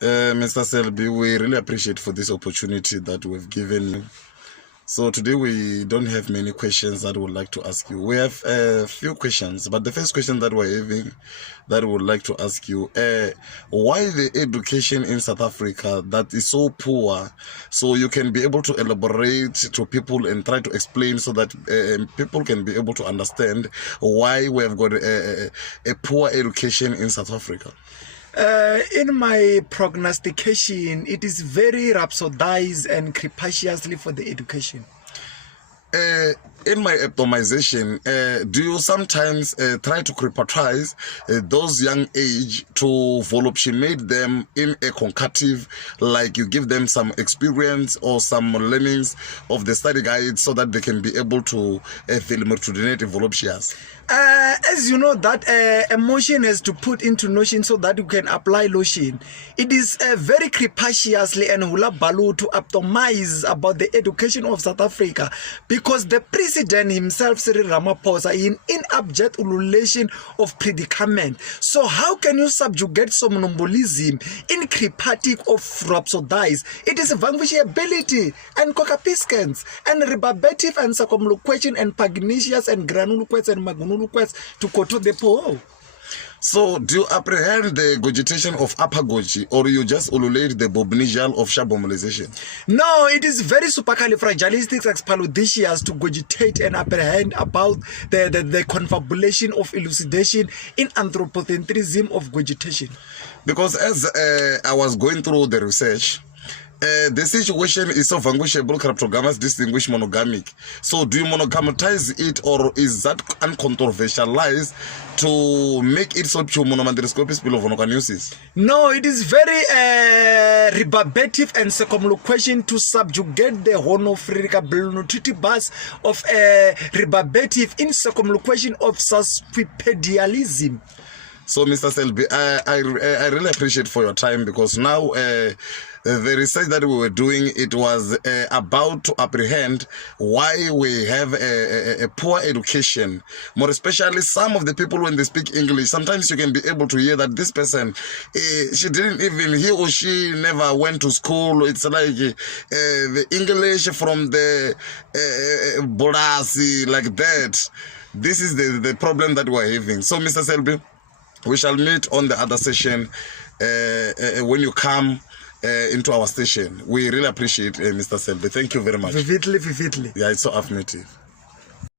Mr. Selby, we really appreciate for this opportunity that we've given you. So today we don't have many questions that we would like to ask you. We have a few questions, but the first question that we're having that we would like to ask you, why the education in South Africa that is so poor? So you can be able to elaborate to people and try to explain so that people can be able to understand why we have got a poor education in South Africa. In my prognostication, it is very rhapsodized and capaciously for the education. In my optimization, do you sometimes try to crepatize those young age to voluptionate them in a concative, like you give them some experience or some learnings of the study guide so that they can be able to voluptuous? As you know that emotion has to put into notion so that you can apply lotion. It is very capaciously and hula balu to optimize about the education of South Africa, because the president himself, Cyril Ramaphosa, in abject ululation of predicament. So how can you subjugate somnambulism in cripatic of rhapsodize? It is vanquishability and cocapiscence and rebarbative and circumlocution and pugnacious and granuluquets and magunuluquets to go to the pole. So, do you apprehend the cogitation of apagogy, or you just ululate the bobnisial of shabomalization? No, it is very supercalifragilisticexpialidocious to cogitate and apprehend about the confabulation of elucidation in anthropocentrism of cogitation. Because as I was going through the research, the situation is so vanquishable, cryptogamous distinguish monogamic. So do you monogamatize it, or is that uncontroversialized to make it so pure monomandroscopy spill of monocanusis? No, it is very rebarbative and circumlocution to subjugate the honofrica blunotitibus of rebarbative in circumlocution of suspipedialism. So, Mr. Selby, I really appreciate for your time, because now the research that we were doing, it was about to apprehend why we have a poor education. More especially, some of the people, when they speak English, sometimes you can be able to hear that this person, she didn't even, he or she never went to school. It's like the English from the Borasi, like that. This is the problem that we're having. So, Mr. Selby, we shall meet on the other session when you come into our station. We really appreciate Mr. Selby. Thank you very much. Vividly. Yeah, it's so affirmative.